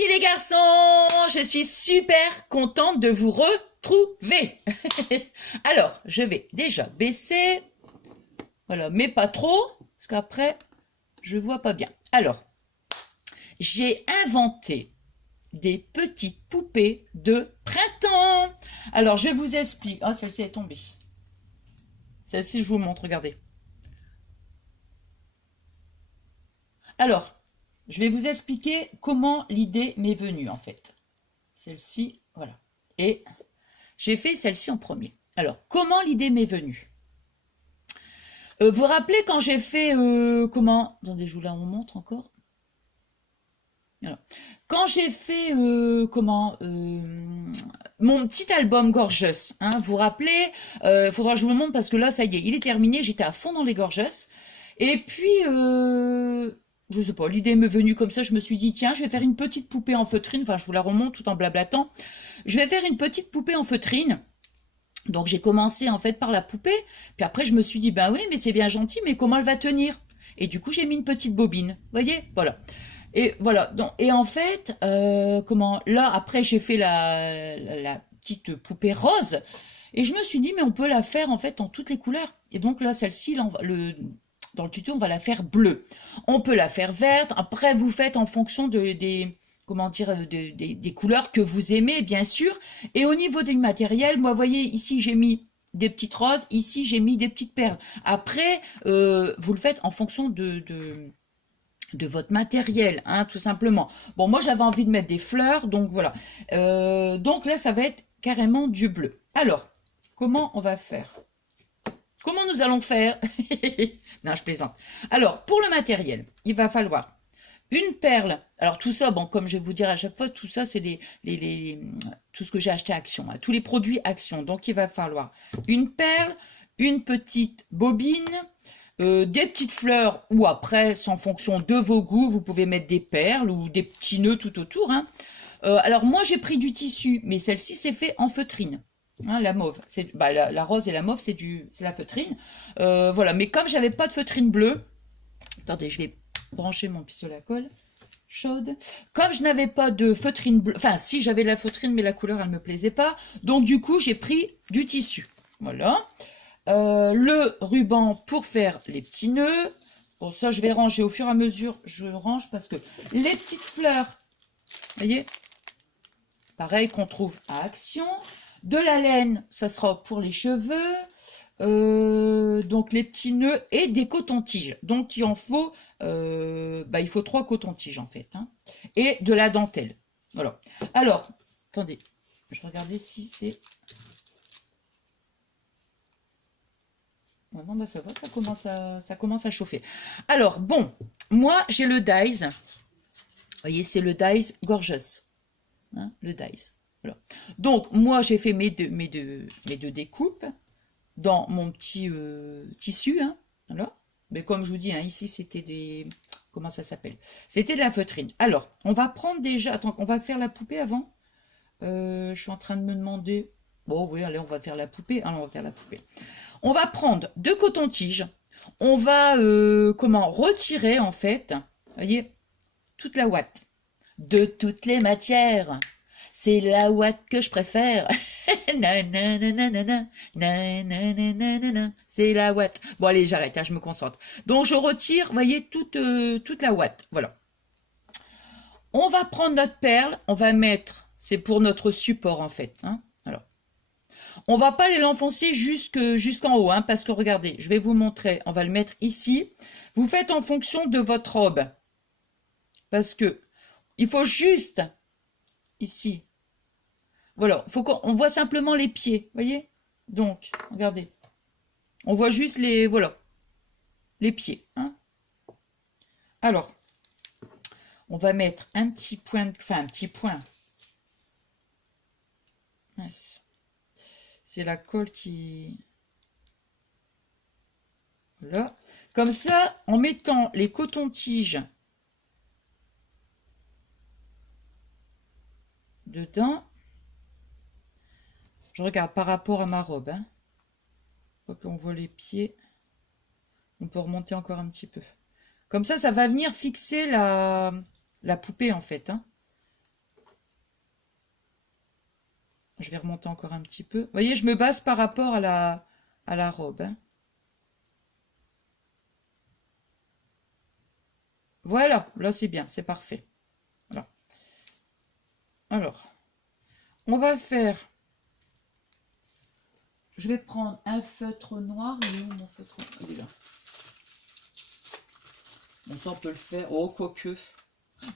filles et les garçons, je suis super contente de vous retrouver. Alors, je vais déjà baisser, voilà, mais pas trop, parce qu'après, je vois pas bien. Alors, j'ai inventé des petites poupées de printemps. Alors, je vous explique. Ah, celle-ci est tombée. Celle-ci, je vous montre, regardez. Alors, je vais vous expliquer comment l'idée m'est venue, en fait. Celle-ci, voilà. Et j'ai fait celle-ci en premier. Alors, comment l'idée m'est venue? Vous vous rappelez quand j'ai fait... comment? Attendez, je vous la montre encore. Alors, quand j'ai fait... mon petit album Gorgeous, hein, vous vous rappelez? Faudra que je vous le montre parce que là, ça y est, il est terminé. J'étais à fond dans les Gorgeous. Et puis... je sais pas, l'idée m'est venue comme ça, je me suis dit, tiens, je vais faire une petite poupée en feutrine, enfin, je vous la remonte tout en blablatant. Je vais faire une petite poupée en feutrine. Donc, j'ai commencé, en fait, par la poupée, puis après, je me suis dit, ben oui, mais c'est bien gentil, mais comment elle va tenir? Et du coup, j'ai mis une petite bobine, vous voyez? Voilà. Et voilà, donc, et en fait, là, après, j'ai fait la petite poupée rose, et je me suis dit, mais on peut la faire, en fait, en toutes les couleurs. Et donc, là, celle-ci, dans le tuto, on va la faire bleue. On peut la faire verte. Après, vous faites en fonction comment dire, des couleurs que vous aimez, bien sûr. Et au niveau du matériel, moi, vous voyez, ici, j'ai mis des petites roses. Ici, j'ai mis des petites perles. Après, vous le faites en fonction de votre matériel, hein, tout simplement. Bon, moi, j'avais envie de mettre des fleurs, donc voilà. Donc là, ça va être carrément du bleu. Alors, comment on va faire? Comment nous allons faire? Non, je plaisante. Alors, pour le matériel, il va falloir une perle. Alors, tout ça, bon, comme je vais vous dire à chaque fois, tout ça, c'est tout ce que j'ai acheté à Action, hein, tous les produits Action. Donc, il va falloir une perle, une petite bobine, des petites fleurs, ou après, en fonction de vos goûts, vous pouvez mettre des perles ou des petits nœuds tout autour, hein. Alors, moi, j'ai pris du tissu, mais celle-ci, c'est fait en feutrine. Hein, la mauve, la rose et la mauve, c'est la feutrine. Voilà, mais comme j'avais pas de feutrine bleue, attendez, je vais brancher mon pistolet à colle chaude. Comme je n'avais pas de feutrine bleue, enfin si j'avais la feutrine, mais la couleur elle me plaisait pas, donc du coup j'ai pris du tissu. Voilà. Le ruban pour faire les petits nœuds. Bon, ça je vais ranger au fur et à mesure, je range parce que les petites fleurs, vous voyez, pareil qu'on trouve à Action. De la laine, ça sera pour les cheveux. Donc les petits nœuds et des cotons-tiges. Donc il en faut, il faut 3 cotons-tiges en fait. Hein. Et de la dentelle. Voilà. Alors, attendez, je regardais si c'est... Non, bah ça va, ça commence à chauffer. Alors, bon, moi j'ai le Dies. Vous voyez, c'est le Dies Gorgeous. Hein, le Dies. Voilà. Donc, moi j'ai fait mes deux découpes dans mon petit tissu, hein, voilà. Mais comme je vous dis, hein, ici c'était des... Comment ça s'appelle? C'était de la feutrine. Alors, on va prendre déjà... Attends, on va faire la poupée avant. Je suis en train de me demander... Bon, oui, allez, on va faire la poupée. Alors, on va faire la poupée. On va prendre 2 cotons-tiges. On va, retirer, en fait, vous voyez, toute la ouate. De toutes les matières. C'est la ouate que je préfère. C'est la ouate. Bon, allez, j'arrête, hein, je me concentre. Donc, je retire, vous voyez, toute la ouate. Voilà. On va prendre notre perle, on va mettre, c'est pour notre support, en fait. Hein. Alors, on va pas aller l'enfoncer jusqu'en haut, hein, parce que regardez, je vais vous montrer. On va le mettre ici. Vous faites en fonction de votre robe. Parce que il faut juste ici. Voilà, faut qu'on voit simplement les pieds, voyez? Donc, regardez. On voit juste voilà, les pieds. Hein. Alors, on va mettre un petit point, un petit point. C'est la colle qui... Voilà. Comme ça, en mettant les cotons-tiges dedans, je regarde par rapport à ma robe. Hein. Faut qu'on voit les pieds. On peut remonter encore un petit peu. Comme ça va venir fixer la poupée, en fait. Hein. Je vais remonter encore un petit peu. Vous voyez, je me base par rapport à la robe. Hein. Voilà, là c'est bien, c'est parfait. Voilà. Alors, on va faire... Je vais prendre un feutre noir. Il est où mon feutre noir? Il est là. Bon, ça on peut le faire. Oh, quoique.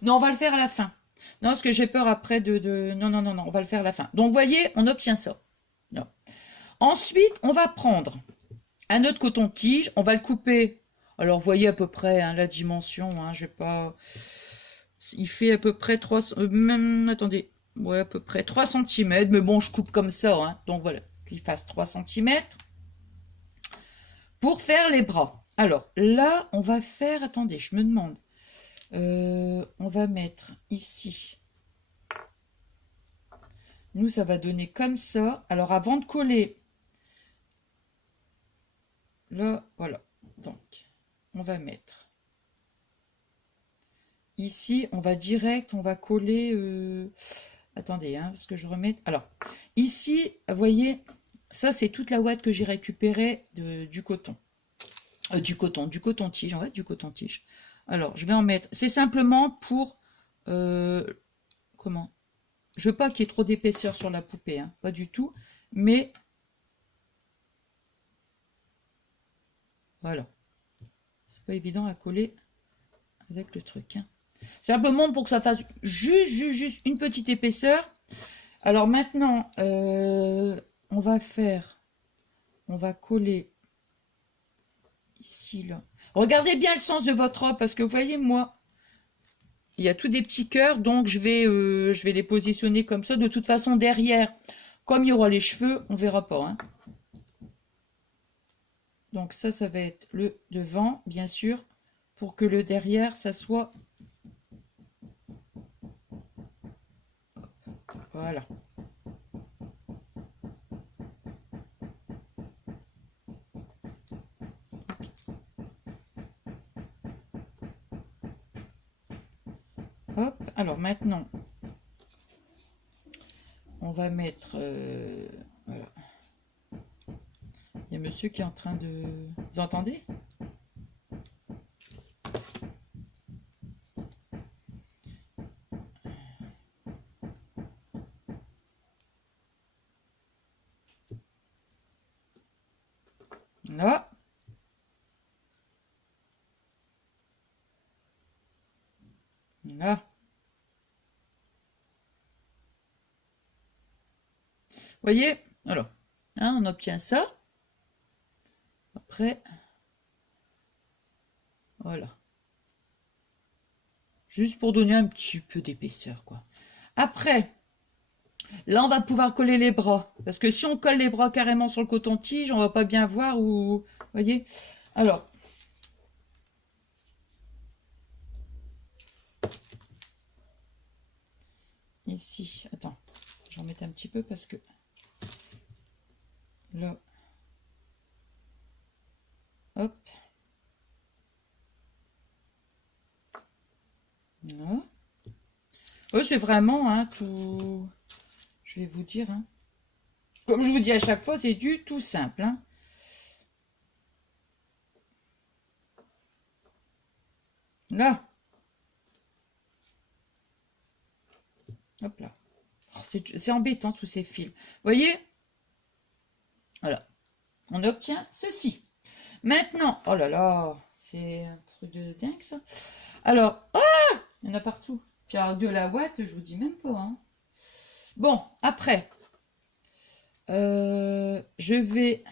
Non, on va le faire à la fin. Non, parce que j'ai peur après Non, non, non, non, on va le faire à la fin. Donc, vous voyez, on obtient ça. Non. Ensuite, on va prendre un autre coton-tige. On va le couper. Alors, vous voyez à peu près hein, la dimension. Hein, je vais pas... Il fait à peu près 3... même, attendez. Ouais, à peu près 3 cm. Mais bon, je coupe comme ça. Hein, donc, voilà. Qu'il fasse 3 cm. Pour faire les bras. Alors, là, on va faire... Attendez, je me demande. On va mettre ici. Nous, ça va donner comme ça. Alors, avant de coller, là, voilà. Donc, on va mettre ici, on va direct, on va coller... Attendez, hein, parce que je remette... Alors, ici, vous voyez, ça, c'est toute la ouate que j'ai récupérée du coton. Du coton-tige, en fait, du coton-tige. Alors, je vais en mettre... C'est simplement pour... comment? Je veux pas qu'il y ait trop d'épaisseur sur la poupée, hein, pas du tout. Mais... Voilà. C'est pas évident à coller avec le truc. Hein. Simplement pour que ça fasse juste une petite épaisseur. Alors maintenant, on va faire... On va coller ici, là. Regardez bien le sens de votre robe, parce que vous voyez, moi, il y a tous des petits cœurs, donc je vais les positionner comme ça. De toute façon, derrière, comme il y aura les cheveux, on verra pas. Hein. Donc ça va être le devant, bien sûr, pour que le derrière, ça soit... Voilà. Hop, alors maintenant, on va mettre... voilà. Il y a monsieur qui est en train de... Vous entendez? Là. Là. Vous voyez? Alors, hein, on obtient ça. Après, voilà. Juste pour donner un petit peu d'épaisseur, quoi. Après, là, on va pouvoir coller les bras. Parce que si on colle les bras carrément sur le coton-tige, on va pas bien voir où... Vous voyez? Alors, ici, attends, je vais en mettre un petit peu parce que... Là. Hop. Là. Oh, c'est vraiment, hein, tout... Je vais vous dire, hein. Comme je vous dis à chaque fois, c'est du tout simple, hein. Là. Hop là. Oh, c'est embêtant, tous ces fils. Vous voyez? Voilà. On obtient ceci. Maintenant, oh là là, c'est un truc de dingue, ça. Alors, ah, il y en a partout. Puis alors, de la ouate, je vous dis même pas, hein. Bon, après, je vais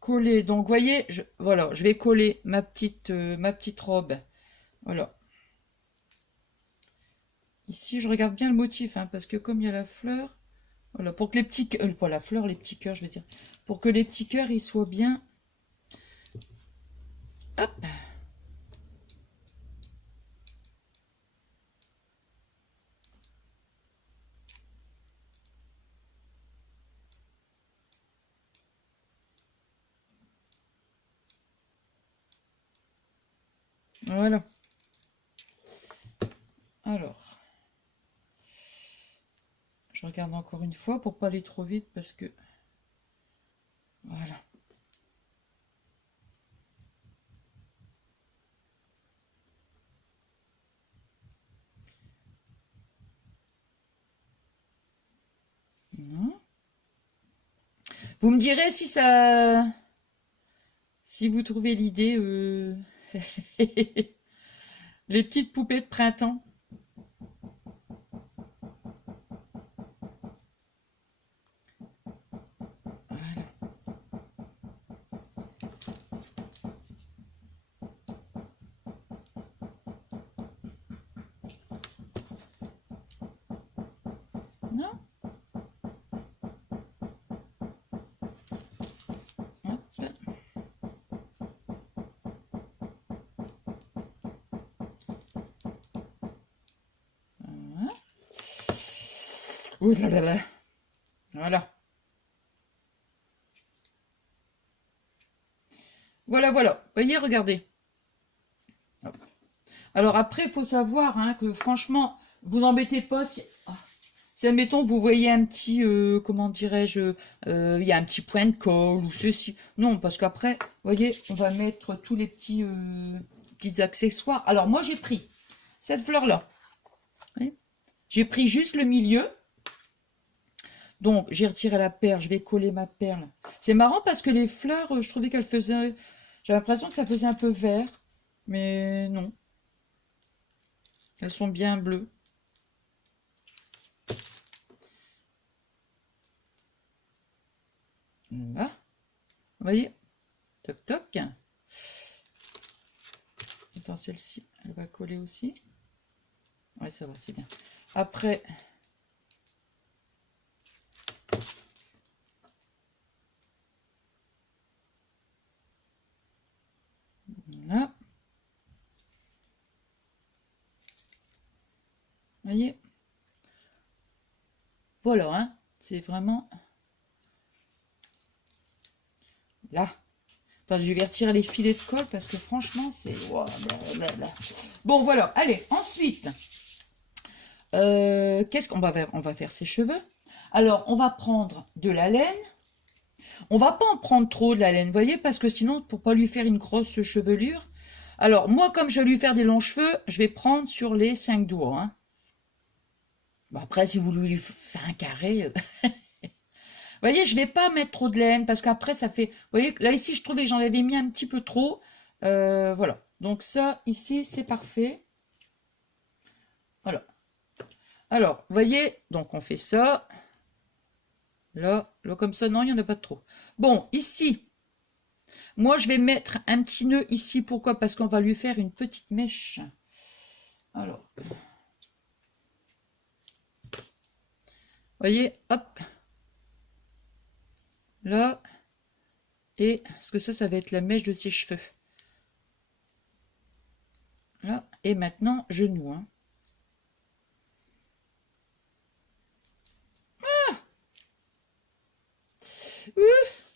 coller. Donc, vous voyez, voilà, je vais coller ma petite robe. Voilà. Ici, je regarde bien le motif, hein, parce que comme il y a la fleur, voilà, pour que les petits, pas la fleur, les petits cœurs, je veux dire, pour que les petits cœurs, ils soient bien. Hop. Voilà. Alors, Je regarde encore une fois pour pas aller trop vite parce que... Voilà. Vous me direz si ça... Si vous trouvez l'idée... Les petites poupées de printemps. Voilà. Non? Hop. Voilà. Ouh là là là. Voilà. Voilà, voilà. Vous voyez, regardez. Hop. Alors après, il faut savoir hein, que franchement, vous embêtez pas si admettons, vous voyez un petit, comment dirais-je, il y a un petit point de colle ou ceci. Non, parce qu'après, vous voyez, on va mettre tous les petits accessoires. Alors moi, j'ai pris cette fleur-là. J'ai pris juste le milieu. Donc, j'ai retiré la perle, je vais coller ma perle. C'est marrant parce que les fleurs, je trouvais qu'elles faisaient... J'avais l'impression que ça faisait un peu vert, mais non. Elles sont bien bleues. Là. Vous voyez? Toc toc. Attends, celle-ci, elle va coller aussi. Ouais, ça va, c'est bien. Après... Là. Vous voyez? Voilà, hein. C'est vraiment... Là. Attends, je vais retirer les filets de colle parce que franchement, c'est... Bon, voilà. Allez, ensuite, qu'est-ce qu'on va faire? On va faire ses cheveux. Alors, on va prendre de la laine. On va pas en prendre trop de la laine, vous voyez, parce que sinon, pour pas lui faire une grosse chevelure. Alors, moi, comme je vais lui faire des longs cheveux, je vais prendre sur les 5 doigts. Hein. Bon, après, si vous voulez lui faire un carré... Vous voyez, je vais pas mettre trop de laine parce qu'après, ça fait... Vous voyez, là, ici, je trouvais que j'en avais mis un petit peu trop. Voilà. Donc ça, ici, c'est parfait. Voilà. Alors, vous voyez, donc on fait ça. Là, comme ça, non, il n'y en a pas de trop. Bon, ici, moi, je vais mettre un petit nœud ici. Pourquoi? Parce qu'on va lui faire une petite mèche. Alors. Vous voyez, hop. Là. Et, parce que ça va être la mèche de ses cheveux. Là. Et maintenant, je noue. Hein. Ah! Ouf!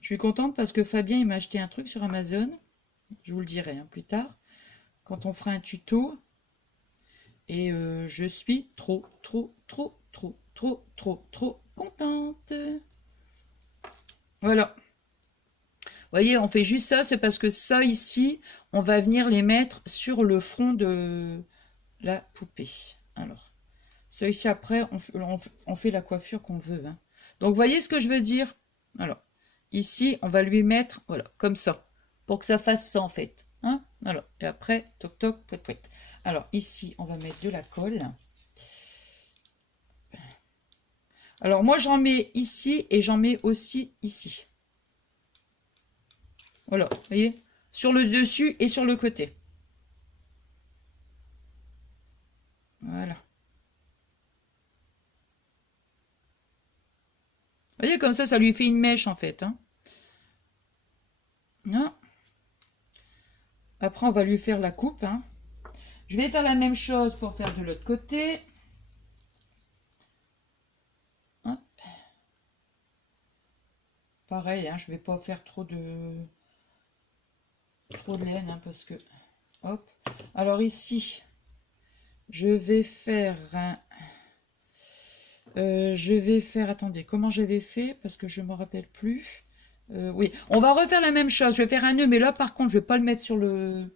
Je suis contente parce que Fabien, il m'a acheté un truc sur Amazon. Je vous le dirai hein, plus tard. Quand on fera un tuto. Et je suis trop contente. Voilà. Vous voyez, on fait juste ça, c'est parce que ça ici, on va venir les mettre sur le front de la poupée. Alors, ça ici après, on fait la coiffure qu'on veut. Hein. Donc, vous voyez ce que je veux dire? Alors, ici, on va lui mettre, voilà, comme ça, pour que ça fasse ça en fait. Hein? Alors, et après, toc toc, pouet pouet. Alors, ici, on va mettre de la colle. Alors, moi, j'en mets ici et j'en mets aussi ici. Voilà, vous voyez? Sur le dessus et sur le côté. Voilà. Vous voyez, comme ça lui fait une mèche, en fait. Hein. Non. Après, on va lui faire la coupe. Hein. Je vais faire la même chose pour faire de l'autre côté. Hop. Pareil, hein, je ne vais pas faire trop de laine, hein, parce que... Hop. Alors ici, je vais faire attendez, comment j'avais fait? Parce que je ne me rappelle plus. Oui, on va refaire la même chose. Je vais faire un nœud, mais là, par contre, je vais pas le mettre sur le,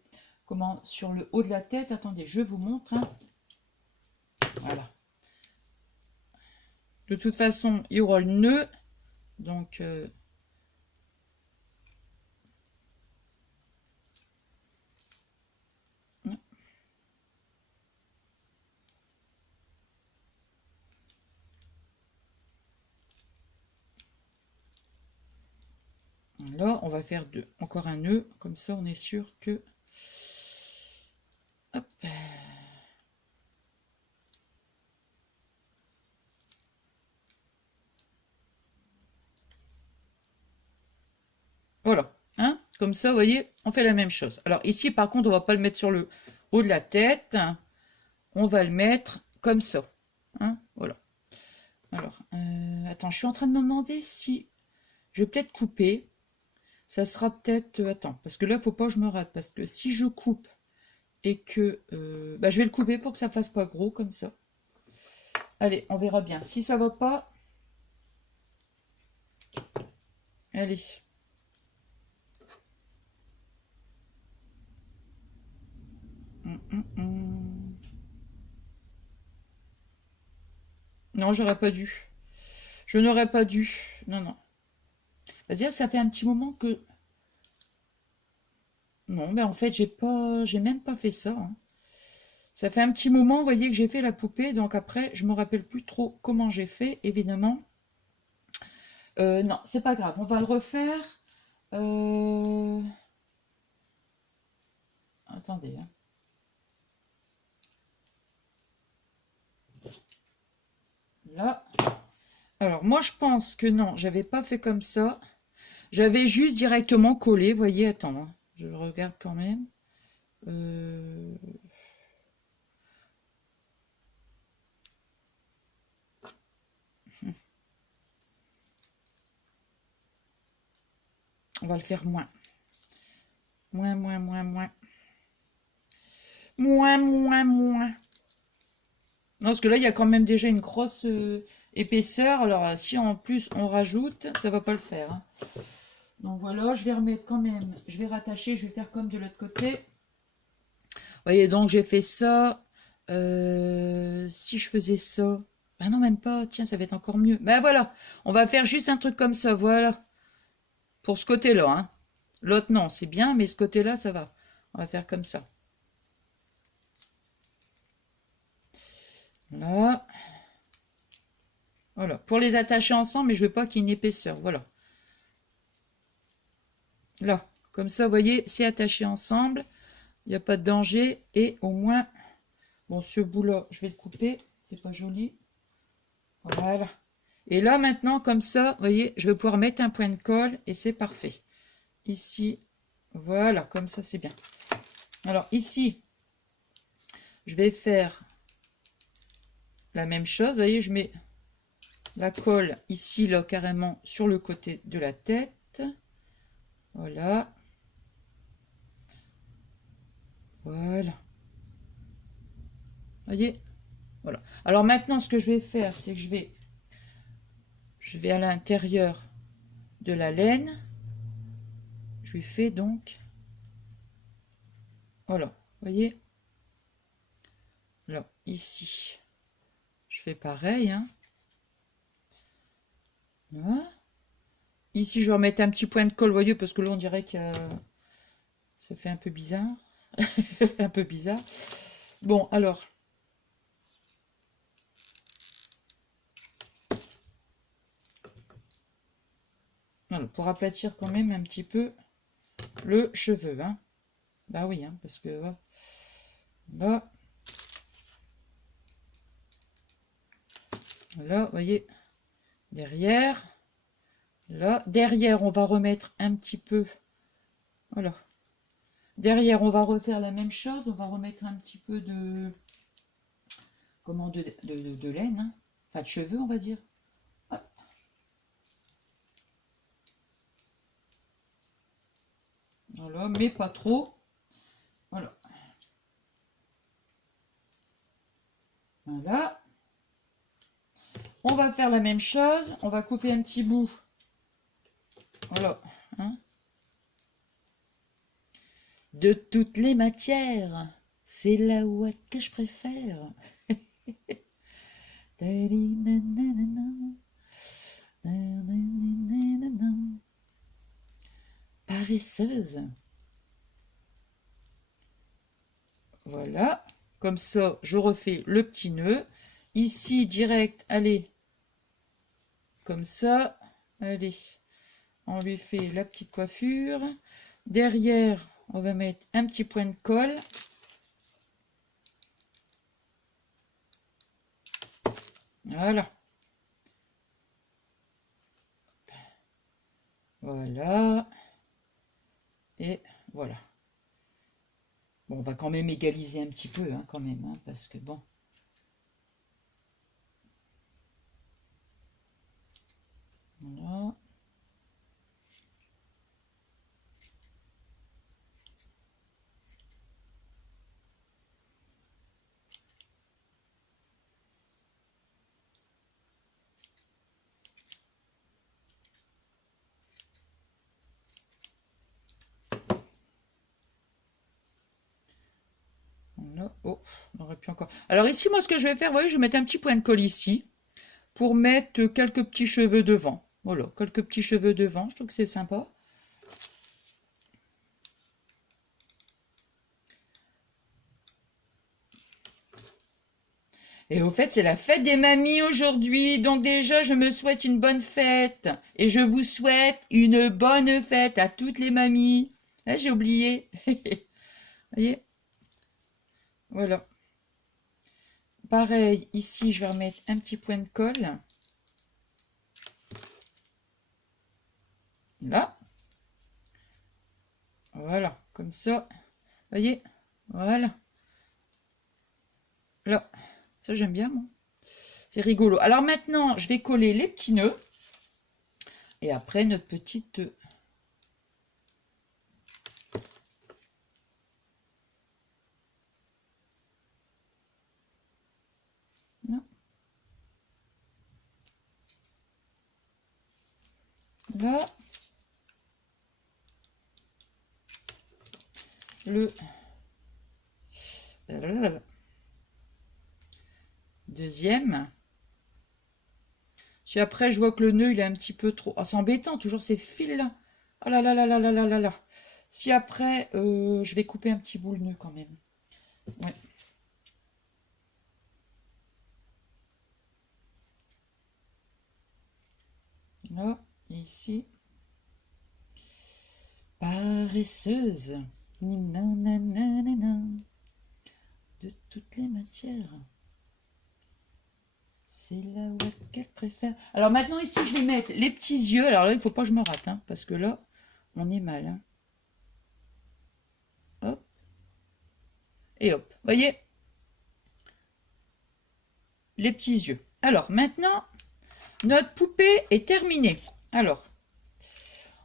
sur le haut de la tête. Attendez, je vous montre, hein. Voilà. De toute façon, il y aura le nœud. Donc, là, on va faire encore un nœud. Comme ça, on est sûr que... Hop. Voilà. Hein? Comme ça, vous voyez, on fait la même chose. Alors ici, par contre, on va pas le mettre sur le haut de la tête. On va le mettre comme ça. Hein? Voilà. Alors, attends, je suis en train de me demander si je vais peut-être couper. Ça sera peut-être... attends, parce que là, il ne faut pas que je me rate. Parce que si je coupe et que... bah, je vais le couper pour que ça fasse pas gros, comme ça. Allez, on verra bien. Si ça va pas... Allez. Non, j'aurais pas dû. Je n'aurais pas dû. Non, non. C'est-à-dire que ça fait un petit moment que... Non, mais en fait, j'ai même pas fait ça, hein. Ça fait un petit moment, vous voyez, que j'ai fait la poupée. Donc après, je me rappelle plus trop comment j'ai fait, évidemment. Non, c'est pas grave. On va le refaire. Attendez, hein. Là. Alors, moi, je pense que non, j'avais pas fait comme ça. J'avais juste directement collé. Vous voyez, attends, hein, je le regarde quand même. On va le faire moins. Moins. Moins. Non, parce que là, il y a quand même déjà une grosse épaisseur. Alors, si en plus on rajoute, ça va pas le faire, hein. Donc voilà, je vais remettre quand même. Je vais rattacher, je vais faire comme de l'autre côté. Vous voyez, donc j'ai fait ça. Si je faisais ça... Ben non, même pas. Tiens, ça va être encore mieux. Ben voilà, on va faire juste un truc comme ça, voilà. Pour ce côté-là, hein. L'autre, non, c'est bien, mais ce côté-là, ça va. On va faire comme ça. Là. Voilà. Pour les attacher ensemble, mais je veux pas qu'il y ait une épaisseur. Voilà. Là. Comme ça, vous voyez, c'est attaché ensemble. Il n'y a pas de danger. Et au moins, bon, ce bout-là, je vais le couper. C'est pas joli. Voilà. Et là, maintenant, comme ça, vous voyez, je vais pouvoir mettre un point de colle et c'est parfait. Ici, voilà, comme ça, c'est bien. Alors, ici, je vais faire la même chose. Vous voyez, je mets la colle ici, là, carrément sur le côté de la tête. Voilà. Voilà. Voyez? Voilà. Alors maintenant, ce que je vais faire, c'est que je vais à l'intérieur de la laine. Je lui fais donc... Voilà. Voyez? Là, ici. Je fais pareil, hein. Voilà. Ici, je vais remettre un petit point de colle, voyez, parce que là, on dirait que ça fait un peu bizarre. Ça fait un peu bizarre. Bon, alors... Voilà, pour aplatir quand même un petit peu le cheveu, hein. Bah oui, hein, parce que là, là, vous voyez, derrière, là, derrière, on va remettre un petit peu, voilà. Derrière, on va refaire la même chose, on va remettre un petit peu de, comment, de laine, hein. Enfin de cheveux, on va dire. Hop. Voilà, mais pas trop. Voilà. Voilà. On va faire la même chose. On va couper un petit bout. Voilà. Hein. De toutes les matières, c'est la ouate que je préfère. Paresseuse. Voilà. Comme ça, je refais le petit nœud. Ici, direct, allez. Comme ça. Allez. On lui fait la petite coiffure. Derrière, on va mettre un petit point de colle. Voilà. Voilà. Et voilà. Bon, on va quand même égaliser un petit peu, hein, quand même, hein, parce que bon. Voilà. Oh, on aurait pu encore. Alors ici, moi, ce que je vais faire, vous voyez, je vais mettre un petit point de colle ici pour mettre quelques petits cheveux devant. Voilà, quelques petits cheveux devant. Je trouve que c'est sympa. Et au fait, c'est la fête des mamies aujourd'hui. Donc déjà, je me souhaite une bonne fête. Et je vous souhaite une bonne fête à toutes les mamies. Ah, j'ai oublié. Vous voyez? Voilà. Pareil, ici, je vais remettre un petit point de colle. Là. Voilà, comme ça. Vous voyez? Voilà. Là. Ça, j'aime bien, moi. C'est rigolo. Alors maintenant, je vais coller les petits nœuds. Et après, notre petite... Non. Là. Le... Deuxième. Si après, je vois que le nœud, il est un petit peu trop... Ah, c'est embêtant, toujours ces fils-là. Oh là là là là là là là là. Si après, je vais couper un petit bout le nœud quand même. Ouais. Là, et ici. Paresseuse. De toutes les matières. C'est la ouate qu'elle préfère. Alors maintenant, ici, je vais mettre les petits yeux. Alors là, il ne faut pas que je me rate, hein, parce que là, on est mal. Hein. Hop. Et hop. Vous voyez? Les petits yeux. Alors maintenant, notre poupée est terminée. Alors,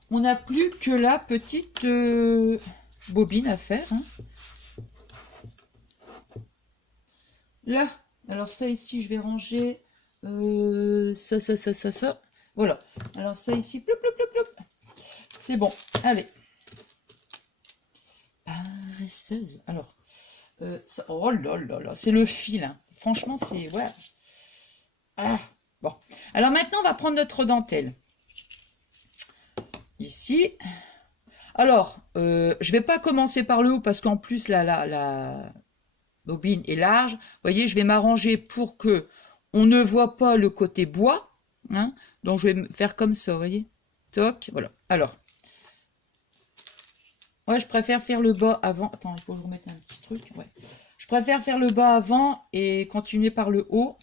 on n'a plus que la petite bobine à faire. Hein. Là, alors ça ici, je vais ranger ça. Voilà. Alors ça ici, ploup. C'est bon. Allez. Paresseuse. Alors, ça, oh là là là, c'est le fil. Hein. Franchement, c'est... Ouais. Ah, bon. Alors maintenant, on va prendre notre dentelle. Ici. Alors, je vais pas commencer par le haut parce qu'en plus, la bobine est large. Vous voyez, je vais m'arranger pour que on ne voit pas le côté bois. Hein. Donc, je vais faire comme ça, vous voyez. Toc, voilà. Alors, ouais, je préfère faire le bas avant. Attends, il faut que je remette un petit truc. Ouais. Je préfère faire le bas avant et continuer par le haut.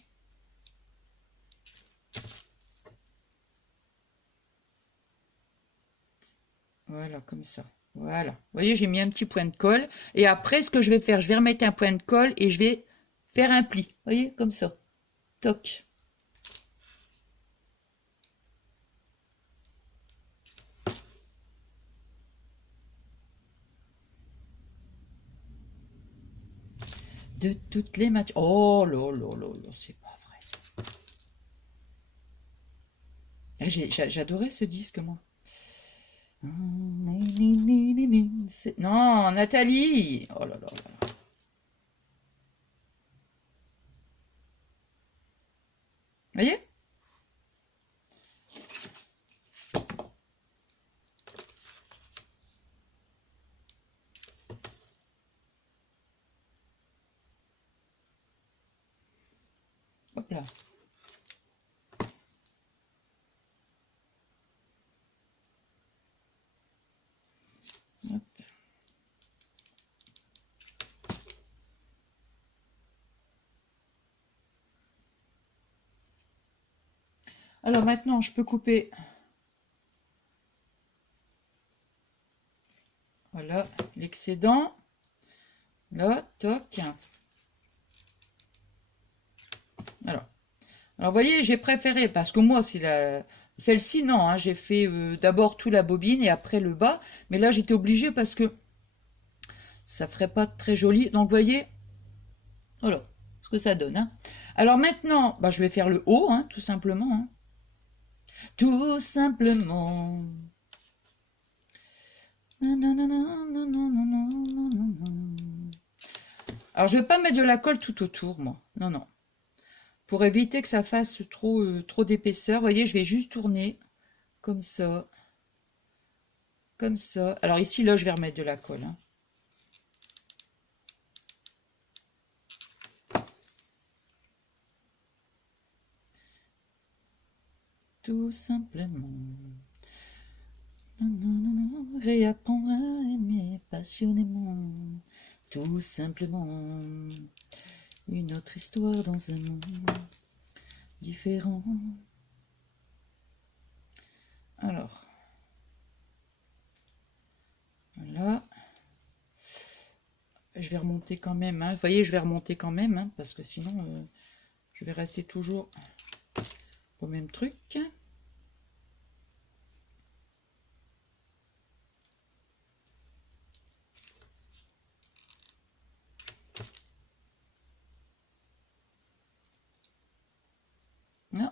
Voilà, comme ça. Voilà. Vous voyez, j'ai mis un petit point de colle. Et après, ce que je vais faire, je vais remettre un point de colle et je vais faire un pli. Vous voyez, comme ça. Toc. De toutes les matières. Oh là là là là, c'est pas vrai ça. J'adorais ce disque, moi. Non, Nathalie. Oh là là là là. Voyez? Hop là. Hop. Alors maintenant, je peux couper. Voilà, l'excédent. Là, toc. Alors, vous voyez, j'ai préféré, parce que moi, c'est la... Celle-ci, non, hein, j'ai fait d'abord tout la bobine et après le bas. Mais là, j'étais obligée parce que ça ferait pas très joli. Donc, vous voyez, voilà ce que ça donne. Hein. Alors maintenant, bah, je vais faire le haut, hein, tout simplement. Hein. Tout simplement. Alors, je vais pas mettre de la colle tout autour, moi. Non, non. Pour éviter que ça fasse trop d'épaisseur, vous voyez, je vais juste tourner comme ça. Comme ça. Alors ici, là, je vais remettre de la colle. Hein. Tout simplement. Réapprendre à aimer passionnément. Tout simplement. Une autre histoire dans un monde différent. Alors. Voilà. Je vais remonter quand même. Hein. Vous voyez, je vais remonter quand même. Hein, parce que sinon, je vais rester toujours au même truc. Non.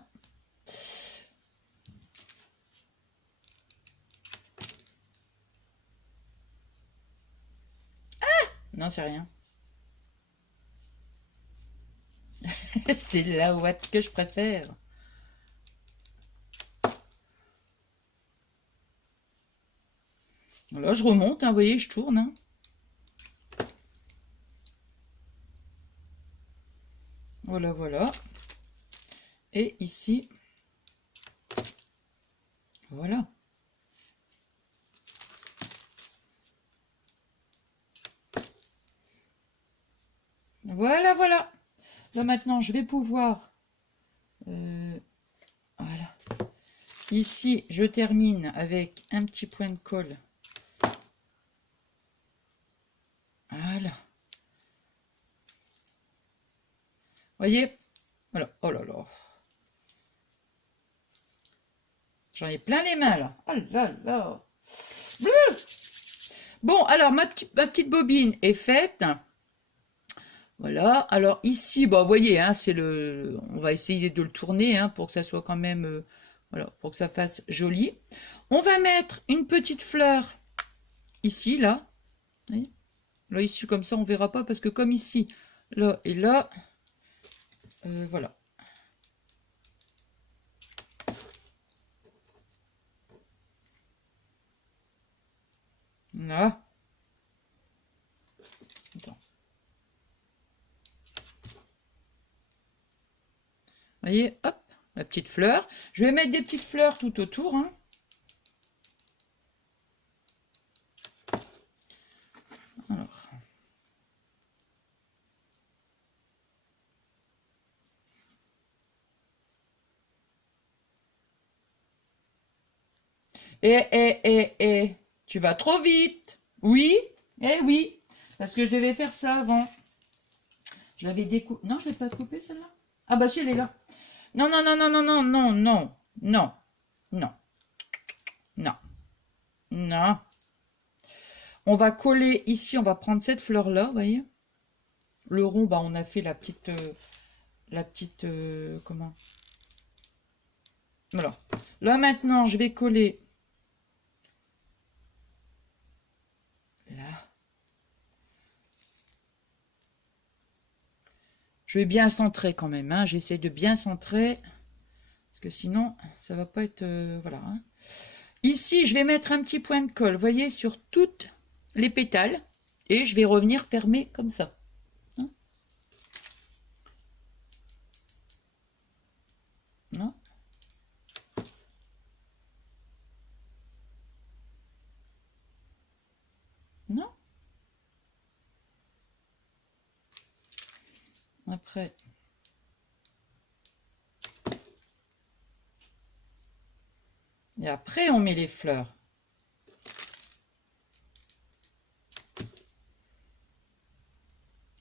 Non, c'est rien. C'est la ouate que je préfère. Là, je remonte, hein, vous voyez, je tourne. Hein. Voilà, voilà. Et ici, voilà. Voilà, voilà. Là, maintenant, je vais pouvoir... voilà. Ici, je termine avec un petit point de colle. Voilà. Voyez? Voilà. Oh là là. J'en ai plein les mains, là. Oh là là. Bon, alors, ma petite bobine est faite. Voilà. Alors, ici, bah, vous voyez, hein, c'est le... On va essayer de le tourner hein, pour que ça soit quand même... voilà, pour que ça fasse joli. On va mettre une petite fleur ici, là. Vous voyez, là, ici, comme ça, on verra pas parce que comme ici, là et là, voilà. Là. Attends. Vous voyez, hop, la petite fleur. Je vais mettre des petites fleurs tout autour. Hein. Alors. Tu vas trop vite. Oui, oui, parce que je devais faire ça avant. Je l'avais découpé. Non, je ne l'ai pas coupé celle-là. Ah bah si, elle est là. Non, non, non, non, non, non, non, non, non, non, non, non. On va coller ici, on va prendre cette fleur-là, vous voyez. Le rond, bah, on a fait comment? Voilà. Là, maintenant, je vais coller là. Je vais bien centrer quand même, hein. J'essaie de bien centrer, parce que sinon, ça va pas être... voilà. Hein. Ici, je vais mettre un petit point de colle, vous voyez, sur toutes les pétales, et je vais revenir fermer comme ça. Hein. Non. Non. Après... Et après, on met les fleurs.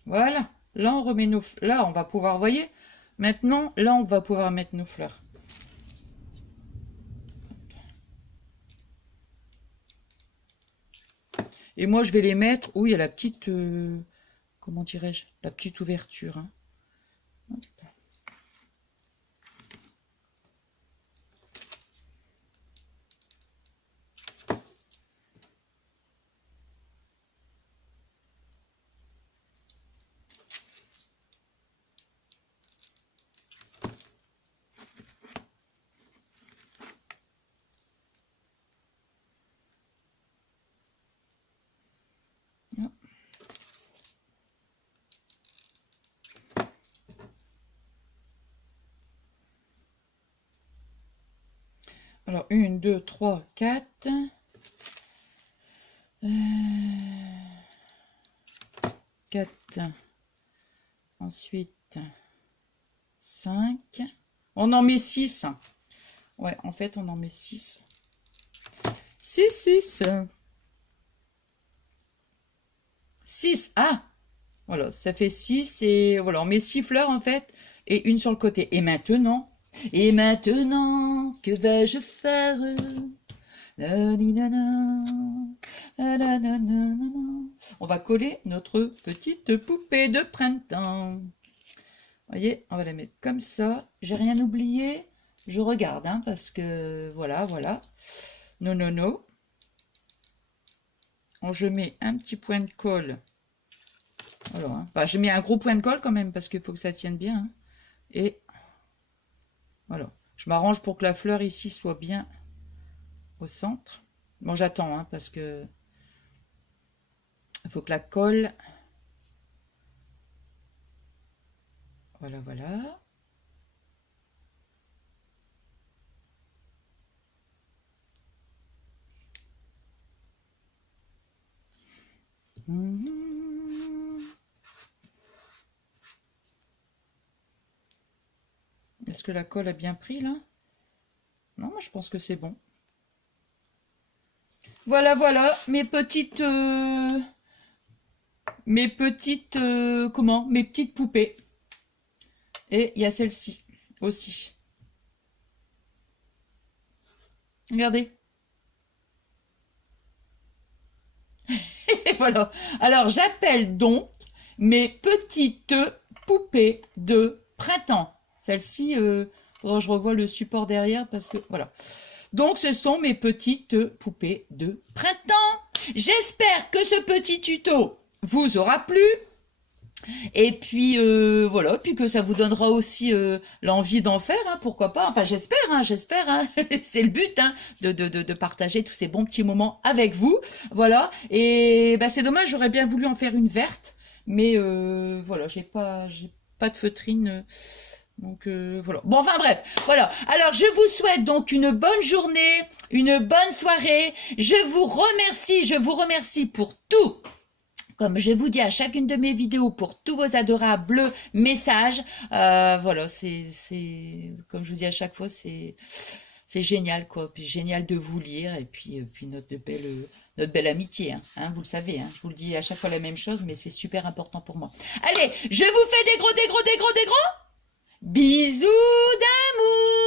Voilà. Là, on remet nos... Là, on va pouvoir, vous voyez, maintenant, là, on va pouvoir mettre nos fleurs. Et moi, je vais les mettre où il y a la petite... comment dirais-je? La petite ouverture. Hein. Alors, 1, 2, 3, 4. 4. Ensuite, 5. On en met 6. Ouais, en fait, on en met 6. 6, 6. 6. Ah! Voilà, ça fait 6 et voilà, on met 6 fleurs en fait et une sur le côté. Et maintenant, que vais-je faire? On va coller notre petite poupée de printemps. Vous voyez, on va la mettre comme ça. J'ai rien oublié. Je regarde, hein, parce que voilà, voilà. Non, non, non. Je mets un petit point de colle. Voilà, hein. Enfin, je mets un gros point de colle quand même parce qu'il faut que ça tienne bien. Hein. Et voilà. Je m'arrange pour que la fleur ici soit bien au centre. Bon, j'attends, hein, parce que il faut que la colle... Voilà, voilà. Est-ce que la colle a bien pris, là? Non, moi, je pense que c'est bon. Voilà, voilà, mes petites... comment? Mes petites poupées. Et il y a celle-ci aussi. Regardez. Et voilà. Alors, j'appelle donc mes petites poupées de printemps. Celle-ci, faudra que je revoie le support derrière parce que, voilà. Donc, ce sont mes petites poupées de printemps. J'espère que ce petit tuto vous aura plu. Et puis, voilà, puis que ça vous donnera aussi l'envie d'en faire, hein, pourquoi pas. Enfin, j'espère, hein, j'espère. Hein. C'est le but, hein, de partager tous ces bons petits moments avec vous. Voilà, et bah, c'est dommage, j'aurais bien voulu en faire une verte. Mais voilà, j'ai pas de feutrine... donc voilà. Bon, enfin bref, voilà. Alors je vous souhaite donc une bonne journée, une bonne soirée. Je vous remercie pour tout. Comme je vous dis à chacune de mes vidéos, pour tous vos adorables messages. Voilà, c'est comme je vous dis à chaque fois, c'est génial quoi. Puis génial de vous lire et puis notre belle amitié. Hein, vous le savez, hein, je vous le dis à chaque fois la même chose, mais c'est super important pour moi. Allez, je vous fais des gros bisous d'amour.